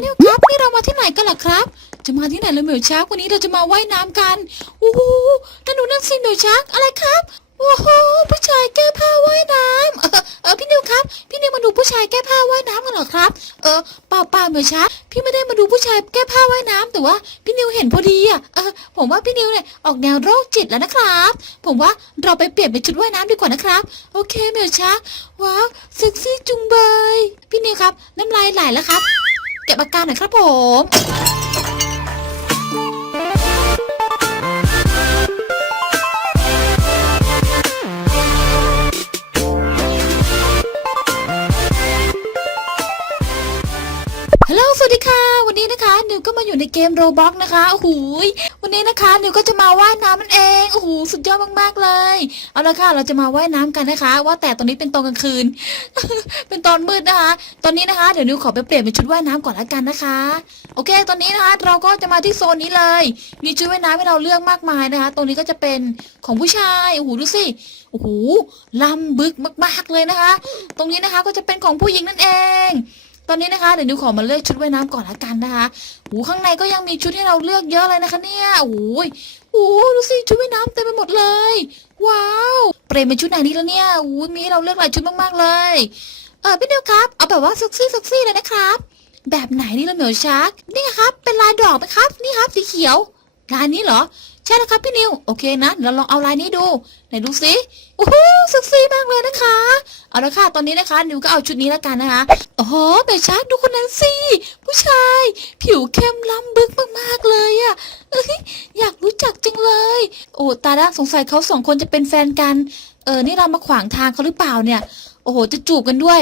พี่นิวครับนี่เรามาที่ไหนกันล่ะครับ จะมาที่ไหนเลยเหมียวชักวันนี้เราจะมาว่ายน้ำกันโอ้โหนั่นดูนั่นสิเหมียวชักอะไรครับโอ้โหผู้ชายแก้ผ้าว่ายน้ำเออเออพี่นิวครับ พี่นิวมาดูผู้ชายแก้ผ้าว่ายน้ำกันเหรอครับ เออเปล่าเปล่าเหมียวชักพี่ไม่ได้มาดูผู้ชายแก้ผ้าว่ายน้ำแต่ว่าพี่นิวเห็นพอดีอะเออผมว่าพี่นิวเนี่ยออกแนวโรคจิตแล้วนะครับ ผมว่าเราไปเปลี่ยนเป็นชุดว่ายน้ำดีกว่านะครับ โอเคเหมียวชักว้าวเซ็กซี่จุงเบยพี่นิวครับ น้ำลายไหลแล้วครับ ก็บอาการหน่อยครับผมฮัลโหลสวัสดีค่ะ วันนี้นะคะ นิวก็มาอยู่ในเกมโรบ็อกนะคะโอ้โหย วันนี้นะคะนิวก็จะมาว่ายน้ำมันเองโอ้โหสุดยอดมากๆเลย เอาละค่ะเราจะมาว่ายน้ำกันนะคะ ว่าแต่ตอนนี้เป็นตอนกลางคืน เป็นตอนมืดนะคะ ตอนนี้นะคะเดี๋ยวนิวขอไปเปลี่ยนเป็นชุดว่ายน้ำก่อนละกันนะคะ โอเค ตอนนี้นะคะ เราก็จะมาที่โซนนี้เลย มีชุดว่ายน้ำให้เราเลือกมากมายนะคะ ตรงนี้ก็จะเป็นของผู้ชายโอ้โหดูสิโอ้โหลำบึกมากๆเลยนะคะ ตรงนี้นะคะก็จะเป็นของผู้หญิงนั่นเอง ตอนนี้นะคะเดี๋ยวนิวขอมาเลือกชุดว่ายน้ำก่อนละกันนะคะโอ้ข้างในก็ยังมีชุดให้เราเลือกเยอะเลยนะคะเนี่ยโอ้ยโอ้ดูสิชุดว่ายน้ำเต็มไปหมดเลย ว้าวเปรมเป็นชุดไหนดีแล้วเนี่ยโอ้ยมีให้เราเลือกหลายชุดมากๆเลย เออพี่นิวครับ เอาแบบว่าเซ็กซี่เซ็กซี่เลยนะครับ แบบไหนนี่ละเหมียวชักนี่ครับเป็นลายดอกไหมครับ นี่ครับสีเขียวลายนี้เหรอ ช่แล้วครับพี่นิว โอเคนะเราลองเอาลายนี้ดูไหนดูสิโอ้โหเซ็กซี่มากเลยนะคะ เอาละค่ะตอนนี้นะคะ นิวก็เอาชุดนี้แล้วกันนะคะโอ้โหเบชักดูคนนั้นสิผู้ชาย ผิวเข้มล้ำบึกมากๆเลยอะเอ้ยอยากรู้จักจังเลย โอ้ตาละสงสัยเขาสองคนจะเป็นแฟนกัน เออนี่เรามาขวางทางเขาหรือเปล่าเนี่ย โอ้โหจะจูบกันด้วย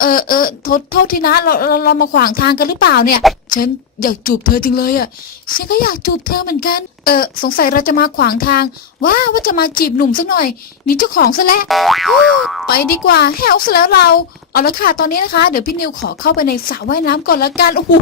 เออเออโทษโทษทีนะเราเราเรามาขวางทางกันหรือเปล่าเนี่ย ฉันอยากจูบเธอจริงเลยอะฉันก็อยากจูบเธอเหมือนกัน เออสงสัยเราจะมาขวางทาง ว่าว่าจะมาจีบหนุ่มสักหน่อย มีเจ้าของซะแล้วไปดีกว่าแฮวซะแล้วเรา เอาละค่ะตอนนี้นะคะ เดี๋ยวพี่นิวขอเข้าไปในสระว่ายน้ำก่อนละกัน โอ้โห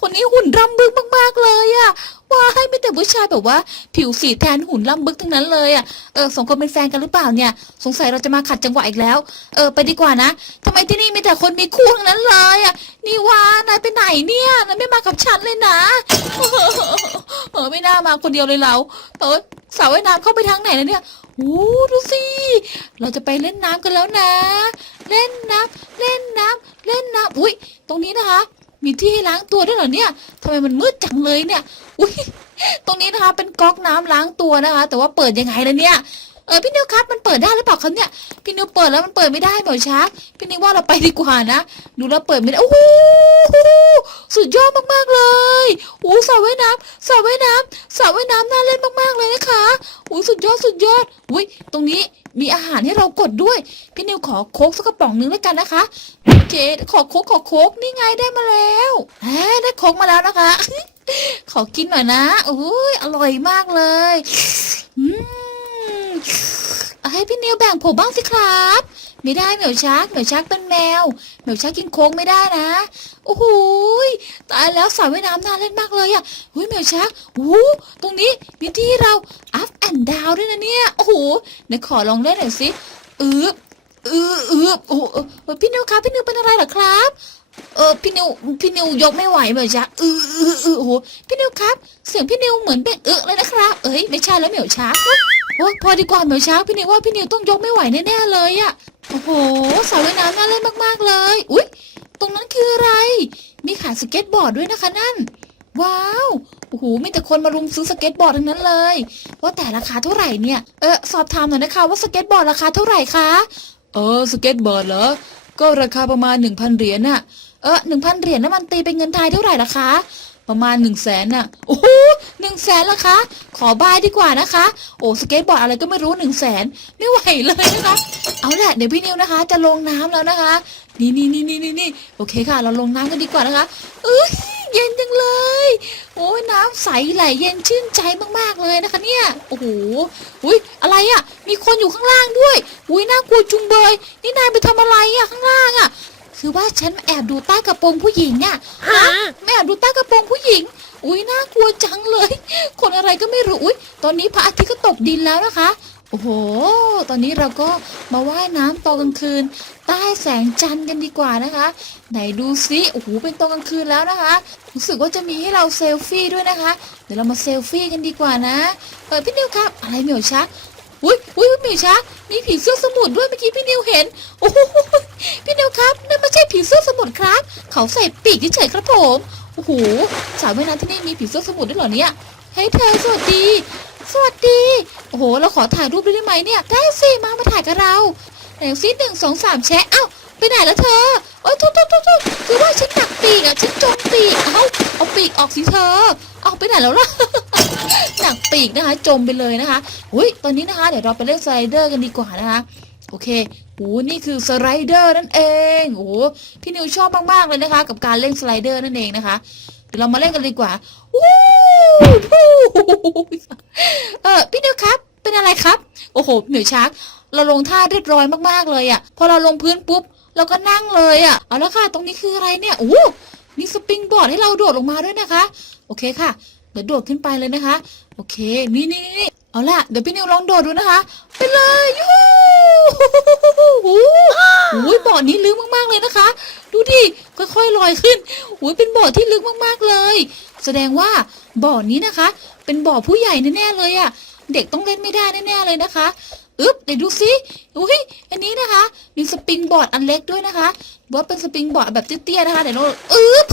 คนนี้หุ่นร่ำบึกมาก ๆ เลยอะ ว้ายไม่แต่ผู้ชายแบบว่า ผิวสีแทนหุ่นร่ำบึกทั้งนั้นเลยอะเออสองคนเป็นแฟนกันหรือเปล่าเนี่ย สงสัยเราจะมาขัดจังหวะอีกแล้ว เออไปดีกว่านะทำไมที่นี่มีแต่คนมีคู่ทั้งนั้นเลยอะนี่วานายไปไหนเนี่ยนายไม่มากับฉันเลยนะเออไม่น่ามาคนเดียวเลยเราเออสระว่ายน้ำเข้าไปทางไหนแล้วเนี่ยโอ้ดูสิ เราจะไปเล่นน้ำกันแล้วนะ เล่นน้ำเล่นน้ำเล่นน้ำอุ้ยตรงนี้นะคะ มีที่ล้างตัวด้วยเหรอเนี่ยทำไมมันมืดจังเลยเนี่ย อุ้ยตรงนี้นะคะ เป็นก๊อกน้ำล้างตัวนะคะ แต่ว่าเปิดยังไงล่ะเนี่ยเออพี่นิวครับมันเปิดได้หรือเปล่าครับเนี่ยพี่นิวเปิดแล้วมันเปิดไม่ได้เหมือนชักพี่นิวว่าเราไปดีกว่านะดูแล้วเปิดไม่ได้โอ้โหสุดยอดมากๆเลยโอ้สระว่ายน้ำสระว่ายน้ำสระว่ายน้ำน่าเล่นมากๆเลยนะคะ อุ้ยสุดยอดสุดยอดอุ้ยตรงนี้มีอาหารให้เรากดด้วย พี่นิวขอโค้กสักกระป๋องหนึงแล้วกันนะคะ โอเค ขอโค้กขอโค้กนี่ไงได้มาแล้วแหมได้โค้กมาแล้วนะคะ ขอกินหน่อยนะโอ้ยอร่อยมากเลย อืม ให้พี่นิวแบ่งผมบ้างสิครับ ไม่ได้เหมียวชักเหมียวชักเป็นแมวเหมียวชักกินโค้กไม่ได้นะโอ้โหยตายแล้วสระว่ายน้ำน่าเล่นมากเลยอะเฮ้ยเหมียวชักโอ้ตรงนี้มีที่เรา up and down ด้วยนะเนี่ยโอ้โหไหนขอลองเล่นหน่อยสิอืบอืออือโอ้พี่นิวครับพี่นิวเป็นอะไรเหรอครับเออพี่นิวพี่นิวยกไม่ไหวเหมียวชักอืออืออือโอ้โหพี่นิวครับ เสียงพี่นิวเหมือนเป็นเออเลยนะครับ เอ้ยไม่ใช่แล้วเหมียวชัก โอ้พอดีกว่าเหมียวชักพี่นิวว่าพี่นิวต้องยกไม่ไหวแน่ๆเลยอะโอ้โหสระว่ายน้ำน่าเล่นมากๆเลย อุ๊ย ตรงนั้นคืออะไร มีขายสเก็ตบอร์ดด้วยนะคะนั่น ว้าวโอ้โหมีแต่คนมารุมซื้อสเก็ตบอร์ดทั้งนั้นเลย ว่าแต่ราคาเท่าไหร่เนี่ยเออสอบถามหน่อยนะคะว่าสเก็ตบอร์ดราคาเท่าไหร่คะเออสเก็ตบอร์ดเหรอก็ราคาประมาณ1,000เหรียญน่ะเออหนึ่งพันเหรียญน้ำมันตีเป็นเงินไทยเท่าไหร่ล่ะคะ ประมาณหนึ่งแสนน่ะ โอ้โหหนึ่งแสนละคะ ขอบายดีกว่านะคะ โอ้สเก็ตบอร์ดอะไรก็ไม่รู้หนึ่งแสนไม่ไหวเลยนะคะ เอาแหละเดี๋ยวพี่นิวนะคะ จะลงน้ำแล้วนะคะนี่นี่นี่นี่นี่นี่โอเคค่ะ เราลงน้ำกันดีกว่านะคะเอ้ยเย็นจังเลย โอ้ยน้ำใสไหลเย็นชื่นใจมากๆเลยนะคะเนี่ย โอ้โห อุ้ยอะไรอะ่ะ มีคนอยู่ข้างล่างด้วย อุ้ยน่ากลัวจุงเบย นี่นายไปทำอะไรอะ่ะข้างล่างอะ่ะ คือว่าฉันแอบดูใต้กระโปรงผู้หญิงอะ่ะฮะแอบดูใต้กระโปรงผู้หญิง อุ้ยน่ากลัวจังเลย คนอะไรก็ไม่รู้อุ้ยตอนนี้พระอาทิตย์ก็ตกดินแล้วนะคะโโอ้โห ตอนนี้เราก็มาว่ายน้ำตอนกลางคืน ใต้แสงจันทร์กันดีกว่านะคะ ไหนดูซิโอ้โหเป็นตอนกลางคืนแล้วนะคะ รู้สึกว่าจะมีให้เราเซลฟี่ด้วยนะคะ เดี๋ยวเรามาเซลฟี่กันดีกว่านะเออพี่นิวครับ อะไรเหมียวชัก อุ้ยอุ้ยเหมียวชักมีผีเสื้อสมุทรด้วยเมื่อกี้พี่นิวเห็นโอ้โหพี่นิวครับนั่นไม่ใช่ผีเสื้อสมุทรครับ เขาใส่ปีกเฉยๆครับผมโอ้โหสาวว่ายน้ำที่นี่มีผีเสื้อสมุทรด้วยเหรอเนี่ยเฮ้ยเธอสวัสดี สวัสดี โอ้โห เราขอถ่ายรูปได้ไหมเนี่ย ได้สิมามาถ่ายกับเราไหนซิหนึ่งสองสามแชะเอ้าไปไหนแล้วเธอโอ้ยทษโทษโทษโทษคือว่าฉันหนักปีกอะฉันจมปีกเอ้าเอาปีกออกสิเธอ เอาไปไหนแล้วล่ะ หนักปีกนะคะ จมไปเลยนะคะอุ้ยตอนนี้นะคะ เดี๋ยวเราไปเล่นสไลเดอร์กันดีกว่านะคะโอเคโอ้นี่คือสไลเดอร์นั่นเองโอ้พี่นิวชอบมากๆเลยนะคะ กับการเล่นสไลเดอร์นั่นเองนะคะเดี๋ยวเรามาเล่นกันดีกว่าวู้เออพี่นิวครับ เป็นอะไรครับ โอ้โหเหมียวชักเราลงท่าเรียบร้อยมากๆเลยอะ่ะ พอเราลงพื้นปุ๊บเราก็นั่งเลยอะ่ะเอาละค่ะ ตรงนี้คืออะไรเนี่ยโอ้มีสปริงบอร์ดให้เราโดดลงมาด้วยนะคะ โอเคค่ะ เดี๋ยวโดดขึ้นไปเลยนะคะ โอเค นี่นี่นี่เอาล่ะ เดี๋ยวพี่นิวลองโดดดูนะคะ ไปเลยยูหูโอ้ยบ่อนี้ลึกมากๆเลยนะคะ ดูดิ ค่อยๆลอยขึ้นโอ้ยเป็นบ่อที่ลึกมากๆเลย แสดงว่าบ่อนี้นะคะ เป็นบ่อผู้ใหญ่แน่ๆเลยอะ่ะเด็กต้องเล่นไม่ได้แน่ๆเลยนะคะอึ๊บเดี๋ยวดูสิอุ้ยอันนี้นะคะ มีสปริงบอร์ดอันเล็กด้วยนะคะว่าเป็นสปริงบอร์ดแบบเตี้ยๆนะคะ เดี๋ยวเราอึ๊บ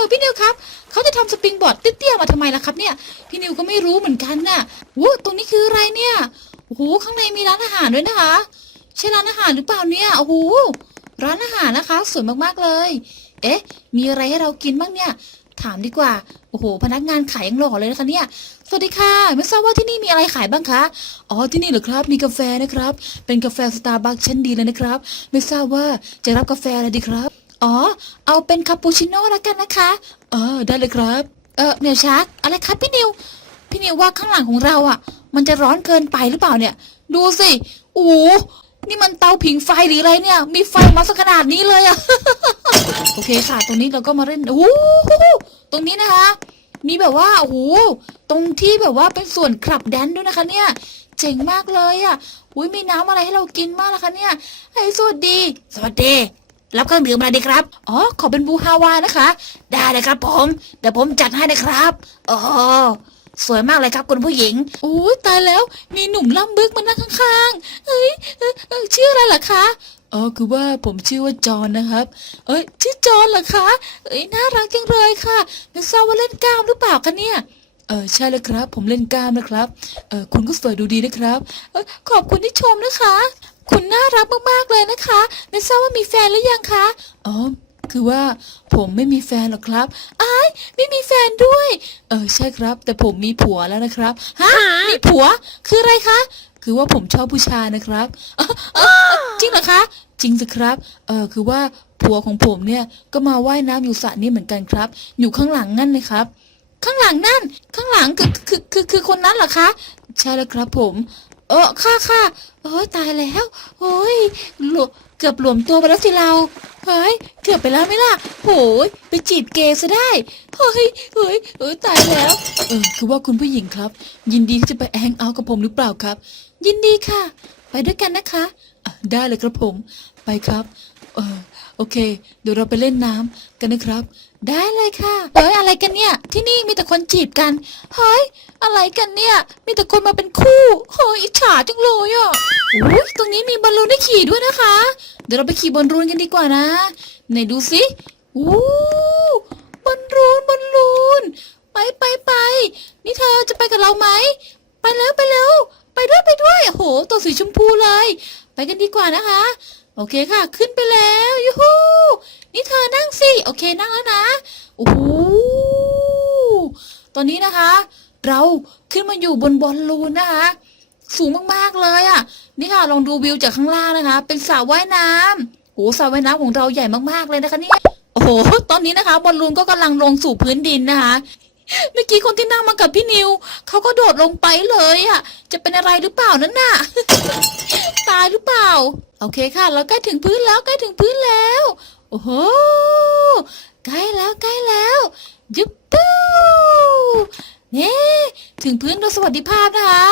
ออพี่นิวครับเขาจะทำสปริงบอร์ดเตี้ยๆมาทำไมล่ะครับเนี่ย พี่นิวก็ไม่รู้เหมือนกันน่ะโอ้ตรงนี้คืออะไรเนี่ยโอ้โหข้างในมีร้านอาหารด้วยนะคะ ใช่ร้านอาหารหรือเปล่าเนี่ยโอ้โหร้านอาหารนะคะ สวยมากๆเลย เอ๊ะ มีอะไรให้เรากินบ้างเนี่ยถามดีกว่าโอ้โห พนักงานขายยังหล่อเลยนะคะเนี่ย สวัสดีค่ะ ไม่ทราบว่าที่นี่มีอะไรขายบ้างคะ อ๋อ ที่นี่เหรอครับ มีกาแฟนะครับ เป็นกาแฟสตาร์บัคชั้นดีเลยนะครับ ไม่ทราบว่าจะรับกาแฟอะไรดีครับ อ๋อ เอาเป็นคาปูชิโน่แล้วกันนะคะ เออ ได้เลยครับ เออเนียวชักอะไรครับพี่นิว พี่นิวว่าข้างหลังของเราอะ มันจะร้อนเกินไปหรือเปล่าเนี่ย ดูสิโอ้โหนี่มันเตาผิงไฟหรืออะไรเนี่ย มีไฟมาสักขนาดนี้เลยอะโอเคค่ะ ตรงนี้เราก็มาเล่นโอ้โหตรงนี้นะคะ มีแบบว่าโอ้โหตรงที่แบบว่าเป็นส่วนขับแดนด้วยนะคะ เนี่ย เจ๋งมากเลยอะอุ้ยมีน้ำอะไรให้เรากินมากนะคะเนี่ยไอ้ยสวัสดี สวัสดี รับเครื่องดื่มอะไรดีครับ อ๋อ ขอเป็นบูฮาวานะคะ ได้เลยครับผม เดี๋ยวผมจัดให้นะครับอ้โหสวยมากเลยครับคุณผู้หญิงโอ้ตายแล้ว มีหนุ่มล่ำบึกมานั่งข้างๆ เฮ้ยชื่ออะไรล่ะคะ อ๋อ คือว่าผมชื่อว่าจอห์นนะครับ เอ้ย ชื่อจอห์นเหรอคะ เอ้ย น่ารักจังเลยค่ะไม่ทราบว่าเล่นกล้ามหรือเปล่าคะเนี่ย เออ ใช่แล้วครับ ผมเล่นกล้ามนะครับ เออคุณก็สวยดูดีนะครับเออขอบคุณที่ชมนะคะ คุณน่ารักมากๆเลยนะคะ ไม่ทราบว่ามีแฟนหรือยังคะ อ๋อ คือว่าผมไม่มีแฟนหรอกครับอ้ายไม่มีแฟนด้วย เออใช่ครับ แต่ผมมีผัวแล้วนะครับ ฮะ มีผัว คืออะไรคะ คือว่าผมชอบผู้ชายนะครับเอ่อเอ่อจริงเหรอคะ จริงสิครับ เออคือว่าผัวของผมเนี่ยก็มาว่ายน้ำอยู่สระนี้เหมือนกันครับ อยู่ข้างหลังนั่นเลยครับ ข้างหลังนั่น ข้างหลังคือคือคือคือคนนั้นเหรอคะ ใช่แล้วครับผม เออค่ะค่ะเอ้ยตายแล้วโอ้ยหลวเกือบหลวมตัวไปแล้วสิเราเฮ้ยเกือบไปแล้วไหมล่ะโหยไปจีบเกย์ซะได้เฮ้ยเฮ้ยเอ้ยตายแล้วเออคือว่าคุณผู้หญิงครับ ยินดีที่จะไปแฮงเอากับผมหรือเปล่าครับ ยินดีค่ะ ไปด้วยกันนะคะอะได้เลยครับผม ไปครับ เออ โอเค เดี๋ยวเราไปเล่นน้ำกันนะครับ ได้เลยค่ะเฮ้ยอะไรกันเนี่ย ที่นี่มีแต่คนจีบกันเฮ้ยอะไรกันเนี่ย มีแต่คนมาเป็นคู่เฮ้ยอิจฉาจังเลยอะโอ้ยตรงนี้มีบอลลูนให้ขี่ด้วยนะคะ เดี๋ยวเราไปขี่บอลลูนกันดีกว่านะไหนดูสิอู้บอลลูนบอลลูนไปไปไปนี่เธอจะไปกับเราไหมไปแล้วไปแล้วไปด้วยไปด้วยโอ้โหตัวสีชมพูเลย ไปกันดีกว่านะคะ โอเคค่ะ ขึ้นไปแล้วยูฮูนี่เธอนั่งสิโอเคนั่งแล้วนะโอ้โหตอนนี้นะคะ เราขึ้นมาอยู่บนบอลลูนนะคะ สูงมากๆเลยอะ นี่ค่ะลองดูวิวจากข้างล่างนะคะ เป็นสระว่ายน้ำโอ้สระว่ายน้ำของเราใหญ่มากๆเลยนะคะเนี่ยโอ้โหตอนนี้นะคะ บอลลูนก็กำลังลงสู่พื้นดินนะคะ เมื่อกี้คนที่นั่งมากับพี่นิวเขาก็โดดลงไปเลยอะ จะเป็นอะไรหรือเปล่านั่นน่ะ ตายหรือเปล่า โอเคค่ะ เราใกล้ถึงพื้นแล้วใกล้ถึงพื้นแล้ว โอ้โห ใกล้แล้วใกล้แล้วยุบปู เน่ถึงพื้นโดยสวัสดิภาพนะคะ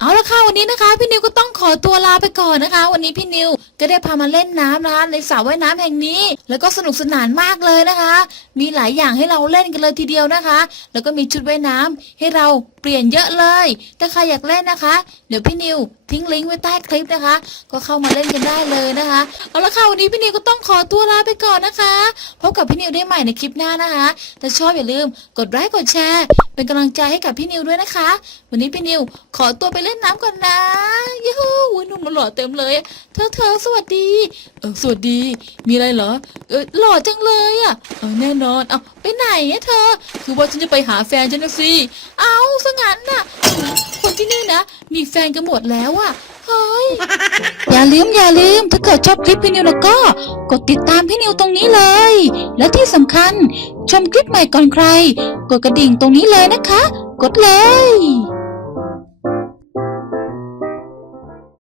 เอาละค่ะวันนี้นะคะ พี่นิวก็ต้องขอตัวลาไปก่อนนะคะ วันนี้พี่นิวก็ได้พามาเล่นน้ำนะคะในสระว่ายน้ำแห่งนี้ แล้วก็สนุกสนานมากเลยนะคะ มีหลายอย่างให้เราเล่นกันเลยทีเดียวนะคะ แล้วก็มีชุดว่ายน้ำให้เราเปลี่ยนเยอะเลยถ้าใครอยากเล่นนะคะ เดี๋ยวพี่นิวทิ้งลิงก์ไว้ใต้คลิปนะคะ ก็เข้ามาเล่นกันได้เลยนะคะเอาละค่ะวันนี้พี่นิวก็ต้องขอตัวลาไปก่อนนะคะพบกับพี่นิวได้ใหม่ในคลิปหน้านะคะถ้าชอบอย่าลืมกดไลค์กดแชร์ เป็นกำลังใจให้กับพี่นิวด้วยนะคะ วันนี้พี่นิวขอตัวไปเล่นน้ำก่อนนะยูฮูอุ๊ยหนุ่มหล่อเต็มเลย เธอเธอสวัสดีเออสวัสดี มีอะไรเหรอเออหล่อจังเลยอะเออแน่นอนเอาไปไหนอะเธอ คือว่าฉันจะไปหาแฟนฉันนะสิเอาซะงั้นน่ะคนที่นี่นะ มีแฟนกันหมดแล้วอะเฮ้ยอย่าลืมอย่าลืมถ้าเกิดชอบคลิปพี่นิวแล้วก็ กดติดตามพี่นิวตรงนี้เลย และที่สำคัญ ชมคลิปใหม่ก่อนใคร กดกระดิ่งตรงนี้เลยนะคะ กดเลย